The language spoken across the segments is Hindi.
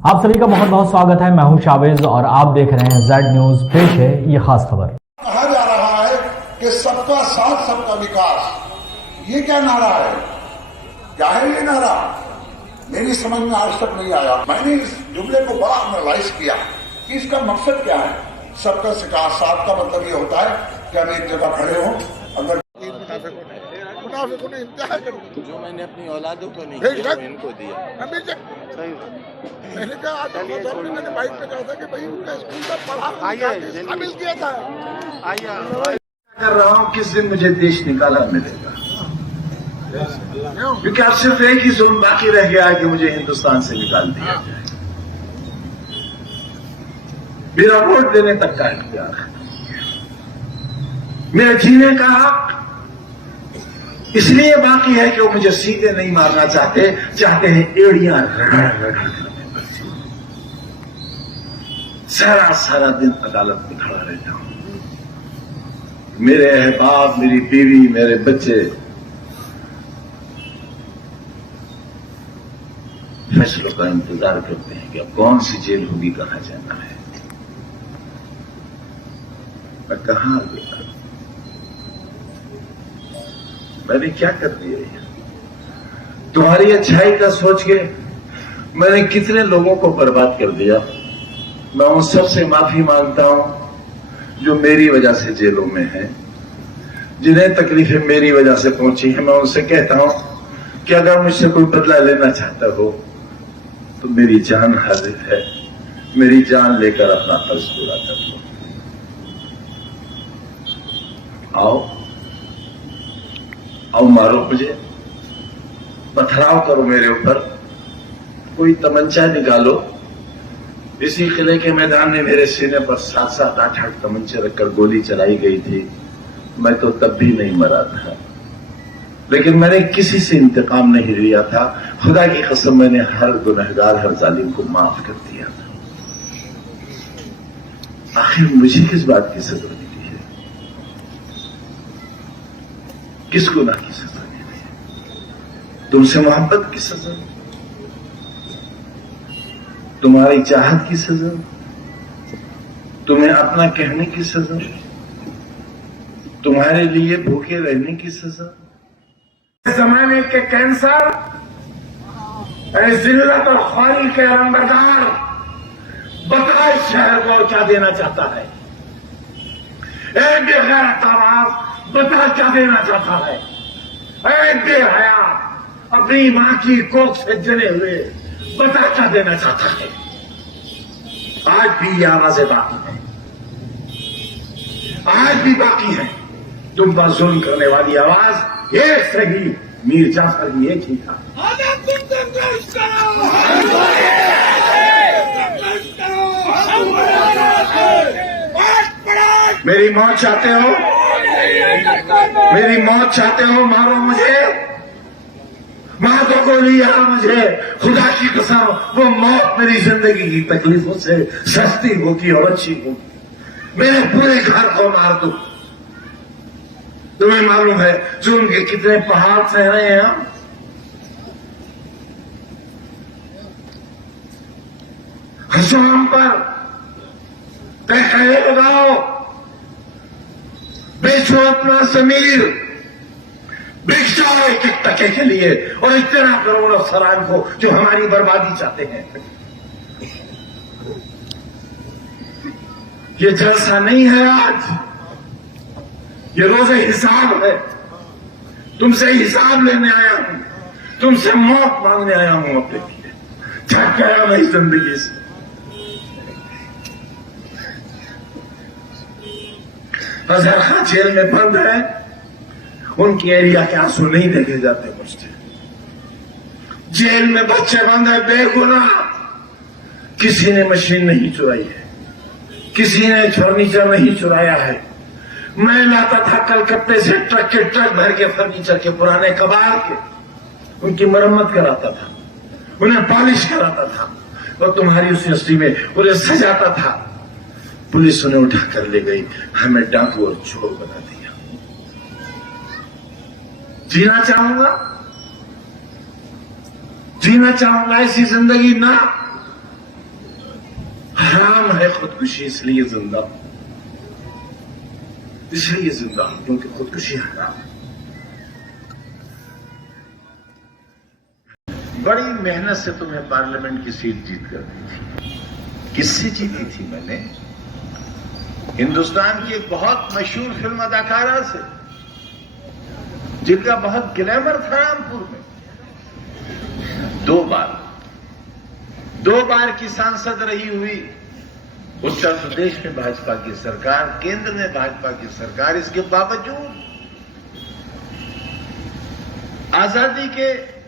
आप सभी का बहुत बहुत स्वागत है। मैं हूं शावेज और आप देख रहे हैं जेड न्यूज। पेश है ये खास खबर। कहा जा रहा है कि सबका साथ सबका विकास, ये क्या नारा है? क्या है ये नारा? मेरी समझ में आज तक नहीं आया। मैंने इस जुमले को बड़ा एनालाइज किया कि इसका मकसद क्या है। सबका साथ का मतलब ये होता है कि हम एक जगह खड़े हों, अगर मुनाफिकों ने इंतहा कर दी, जो मैंने अपनी औलादों को नहीं दिया, इनको दिया। मैंने कहा आज मैंने बाइक पे कहा था कि भाई उनका स्कूल का पढ़ा शामिल किया था। कर रहा हूँ किस दिन मुझे देश निकाला मिलेगा, क्योंकि अब सिर्फ एक ही जुल्म बाकी रह गया है कि मुझे हिंदुस्तान से निकाल दिया जाए। मेरा वोट देने तक का इख्तियार है, मेरे जीने का हक इसलिए बाकी है कि वो मुझे सीधे नहीं मारना चाहते हैं एड़ियां रगड़ सारा दिन अदालत में खड़ा रहता हूं। मेरे अहबाब, मेरी बीवी, मेरे बच्चे फैसलों का इंतजार करते हैं कि अब कौन सी जेल होगी, कहां जाना है। मैं कहां आ गया? मैंने क्या कर दिया? तुम्हारी अच्छाई का सोच के मैंने कितने लोगों को बर्बाद कर दिया। मैं उन सबसे माफी मांगता हूं जो मेरी वजह से जेलों में हैं, जिन्हें तकलीफें मेरी वजह से पहुंची हैं। मैं उनसे कहता हूं कि अगर मुझसे कोई बदला लेना चाहता हो तो मेरी जान हाजिर है, मेरी जान लेकर अपना फर्ज पूरा कर लो। आओ मारो मुझे, पथराव करो मेरे ऊपर, कोई तमंचा निकालो। इसी किले के मैदान में मेरे सीने पर 7-7, 8-8 तमंचे रखकर गोली चलाई गई थी। मैं तो तब भी नहीं मरा था, लेकिन मैंने किसी से इंतकाम नहीं लिया था। खुदा की कसम, मैंने हर गुनहगार, हर जालिम को माफ कर दिया था। आखिर मुझे किस बात की सजा मिली है? किस गुनाह की सजा मिली है? तुमसे मोहब्बत की सजा, तुम्हारी चाहत की सजा, तुम्हें अपना कहने की सजा, तुम्हारे लिए भूखे रहने की सजा। जमाने के कैंसर, जिल्लत और खाली के अलंबरदार बता इस शहर को क्या देना चाहता है। एक बेगैरत आवाज बता क्या देना चाहता है। एक बेहया अपनी मां की कोख से जले हुए बता क्या देना चाहता है। आज भी ये आवाजें बाकी हैं, आज भी बाकी है। तुम पर जुल्म करने वाली आवाज एक से ही मीर जाफर भी एक ही था। मेरी मौत चाहते हो? मेरी मौत चाहते हो? मारो मुझे, मार दो गोली यहां मुझे। खुदा की कसम, वो मौत मेरी जिंदगी की तकलीफों से सस्ती होगी और अच्छी होगी। मेरे पूरे घर को मार दो। तुम्हें मालूम है जुल्म के कितने पहाड़ सह रहे हैं हम। हंसो हम पर, तहरीर लगाओ, बेचो अपना जमीर, बिक जाओ एक एक टके के लिए और इतना करोड़ अफसरान को जो हमारी बर्बादी चाहते हैं। ये जलसा नहीं है आज, ये रोज़े हिसाब है। तुमसे हिसाब लेने आया हूं, तुमसे मौत मांगने आया हूं अपने लिए। थक गया मैं इस जिंदगी से। अजहर खान जेल में बंद है, उनकी एरिया के आंसू नहीं देखे जाते मुझसे। जेल में बच्चे बंद है बेगुनाह, किसी ने मशीन नहीं चुराई है, किसी ने फर्नीचर नहीं चुराया है। मैं लाता था कलकत्ते से ट्रक के ट्रक भर के फर्नीचर के, पुराने कबाड़ के, उनकी मरम्मत कराता था, उन्हें पॉलिश कराता था और तुम्हारी उस यूनिवर्सिटी में उन्हें सजाता था। पुलिस उन्हें उठाकर ले गई, हमें डाकू और चोर बना दिया। जीना चाहूंगा ऐसी जिंदगी ना, हराम है खुदकुशी, इसलिए जिंदा हूं, इसलिए जिंदा हूं क्योंकि खुदकुशी हराम है। बड़ी मेहनत से तुम्हें पार्लियामेंट की सीट जीत कर दी थी। किससे जीती थी मैंने? हिंदुस्तान की एक बहुत मशहूर फिल्म अदाकारा से, जिनका बहुत ग्लैमर था रामपुर में। दो बार की सांसद रही हुई, उत्तर प्रदेश में भाजपा की सरकार, केंद्र में भाजपा की सरकार, इसके बावजूद आजादी के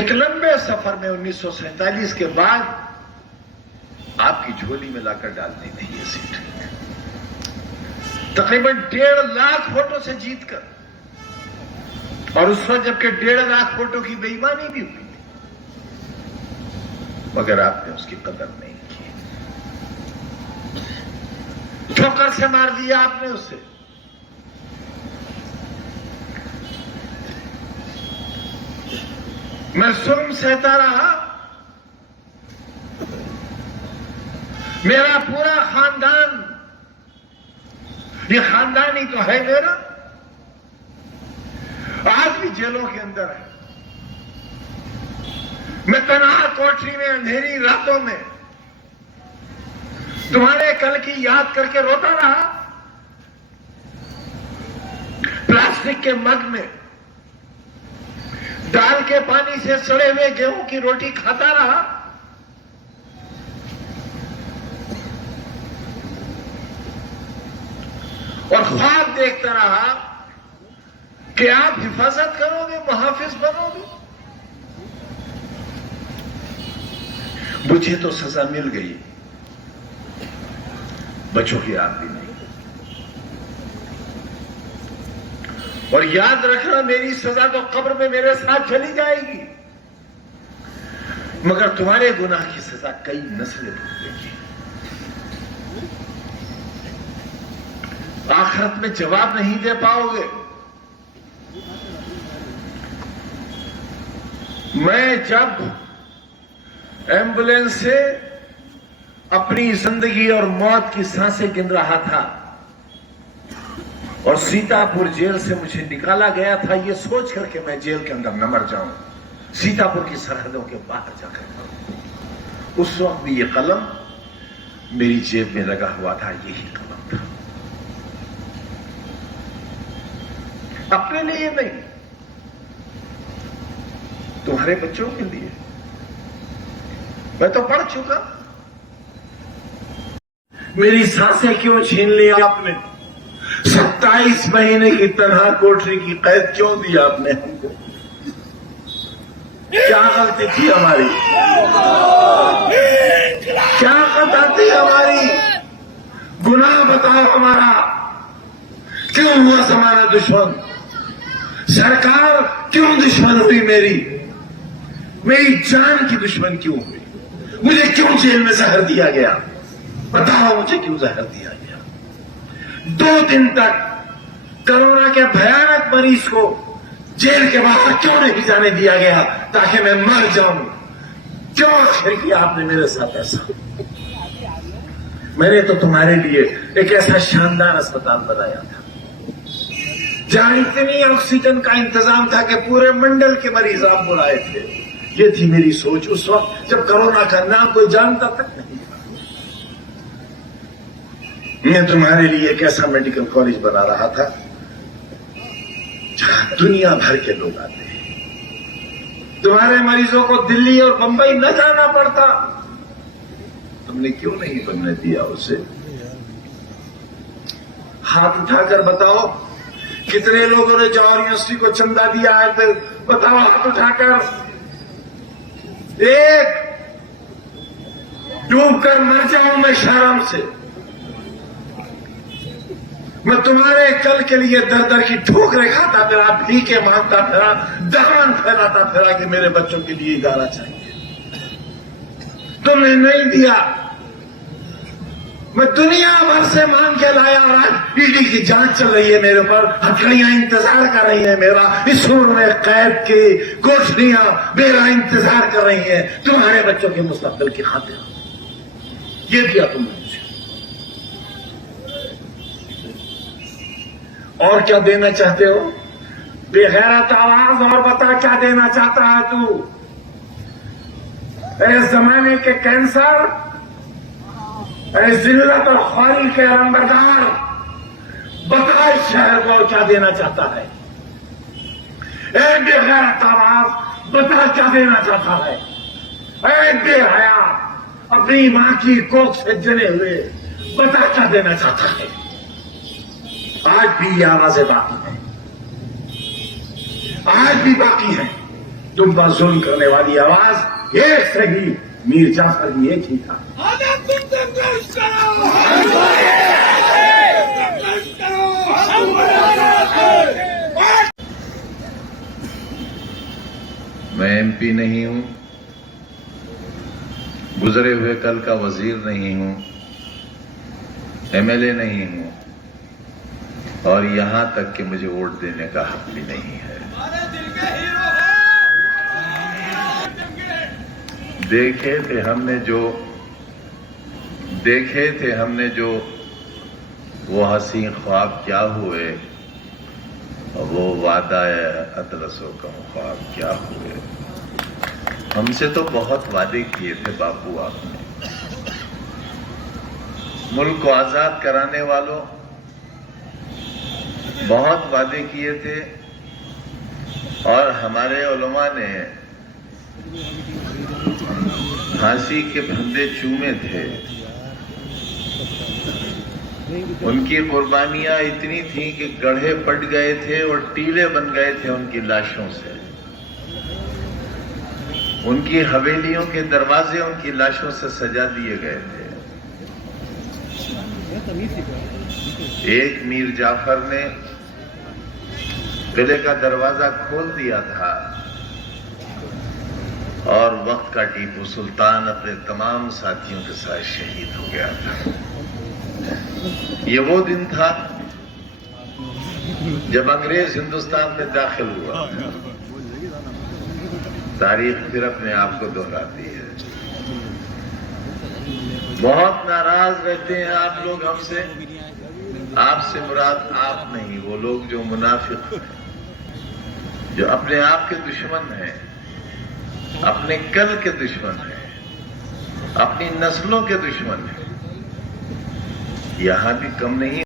एक लंबे सफर में 1947 के बाद आपकी झोली में लाकर डाल दी थी ये सीट, तकरीबन 1.5 लाख वोटों से जीतकर। और उस वक्त जबकि 1.5 लाख वोटों की बेईमानी भी हुई, मगर आपने उसकी कदर नहीं की, ठोकर से मार दिया आपने उसे। मैं जुल्म सहता रहा, मेरा पूरा खानदान, ये खानदान ही तो है मेरा, आज भी जेलों के अंदर है। मैं तन्हा कोठरी में अंधेरी रातों में तुम्हारे कल की याद करके रोता रहा, प्लास्टिक के मग में दाल के पानी से सड़े हुए गेहूं की रोटी खाता रहा, और ख्वाब देखता रहा कि आप हिफाजत करोगे, मुहाफिज बनोगे। मुझे तो सजा मिल गई, बच्चों की आप भी नहीं। और याद रखना, मेरी सजा तो कब्र में मेरे साथ चली जाएगी, मगर तुम्हारे गुनाह की सजा कई नस्लें भुगतेंगी। आखिरत में जवाब नहीं दे पाओगे। मैं जब एम्बुलेंस से अपनी जिंदगी और मौत की सांसें गिन रहा था और सीतापुर जेल से मुझे निकाला गया था, यह सोच करके मैं जेल के अंदर न मर जाऊं, सीतापुर की सरहदों के बाहर जाकर मरूं, उस वक्त भी यह कलम मेरी जेब में लगा हुआ था, यही कलम था। अपने लिए नहीं, तुम्हारे बच्चों के लिए। मैं तो पढ़ चुका। मेरी सांसें क्यों छीन ली आपने? 27 महीने की तन्हा कोठरी की कैद क्यों दी आपने हमको? क्या गलती थी हमारी? क्या खता थी हमारी? गुनाह बताओ हमारा, क्यों हुआ हमारा दुश्मन? सरकार क्यों दुश्मन हुई मेरी? मेरी जान की दुश्मन क्यों हुई? मुझे क्यों जेल में जहर दिया गया? बताओ मुझे क्यों जहर दिया गया? 2 दिन तक कोरोना के भयानक मरीज को जेल के बाहर क्यों नहीं जाने दिया गया ताकि मैं मर जाऊं? क्यों आखिर किया आपने मेरे साथ ऐसा? मैंने तो तुम्हारे लिए एक ऐसा शानदार अस्पताल बनाया था जहां इतनी ऑक्सीजन का इंतजाम था कि पूरे मंडल के मरीज आप बुलाए थे। ये थी मेरी सोच उस वक्त जब कोरोना का नाम कोई जानता तक नहीं था। मैं तुम्हारे लिए एक ऐसा मेडिकल कॉलेज बना रहा था जहां दुनिया भर के लोग आते हैं। तुम्हारे मरीजों को दिल्ली और बंबई न जाना पड़ता। तुमने क्यों नहीं बनने दिया उसे? हाथ उठाकर बताओ, कितने लोगों ने जवाहर यूनिवर्सिटी को चंदा दिया है? तो बताओ हाथ उठाकर। एक डूबकर मर जाऊं मैं शर्म से। मैं तुम्हारे कल के लिए दर दर की ठोकरें खाता फिरा, भीखे मांगता फिरा, दामन फैलाता फिरा कि मेरे बच्चों के लिए इदारा चाहिए। तुमने नहीं दिया। मैं दुनिया भर से मांग के लाया और आज ईडी की जांच चल रही है मेरे ऊपर, हथकड़ियां इंतजार कर रही है मेरा। इस उम्र में कैद की कोठरियां मेरा इंतजार कर रही हैं तुम्हारे बच्चों के मुस्तकबिल की खातिर। ये दिया तुमने मुझे, और क्या देना चाहते हो? बेगैरत आवाज, और बता क्या देना चाहता है तू? इस जमाने के कैंसर, जिल्लत और ख्वारी के अलंबरदार, बता इस शहर को क्या देना चाहता है? बेगैरत आवाज, बता क्या देना चाहता है? बेहया, अपनी मां की कोख से जले हुए, बता क्या देना चाहता है? आज भी ये आवाजें बाकी हैं, आज भी बाकी है। तुम पर जुल्म करने वाली आवाज एक सही, मीर जाफर भी एक ही था। मैं एमपी नहीं हूं, गुजरे हुए कल का वजीर नहीं हूं, एमएलए नहीं हूं, और यहां तक कि मुझे वोट देने का हक भी नहीं है। देखे थे हमने जो वो हसी ख्वाब क्या हुए, वो वादा अतलसों का ख्वाब क्या हुए। हमसे तो बहुत वादे किए थे बापू आपने, मुल्क को आजाद कराने वालों, बहुत वादे किए थे। और हमारे उलमा ने फांसी के फंदे चूमे थे, उनकी कुर्बानियां इतनी थी कि गड्ढे पट गए थे और टीले बन गए थे उनकी लाशों से। उनकी हवेलियों के दरवाजे उनकी लाशों से सजा दिए गए थे। एक मीर जाफर ने किले का दरवाजा खोल दिया था और वक्त का टीपू सुल्तान अपने तमाम साथियों के साथ शहीद हो गया था। ये वो दिन था जब अंग्रेज हिंदुस्तान में दाखिल हुआ। तारीख फिर अपने आप को दोहराती है। बहुत नाराज रहते हैं आप लोग हमसे। आपसे मुराद आप नहीं, वो लोग जो मुनाफिक हैं, जो अपने आप के दुश्मन हैं, अपने कल के दुश्मन हैं, अपनी नस्लों के दुश्मन हैं। यहां भी कम नहीं।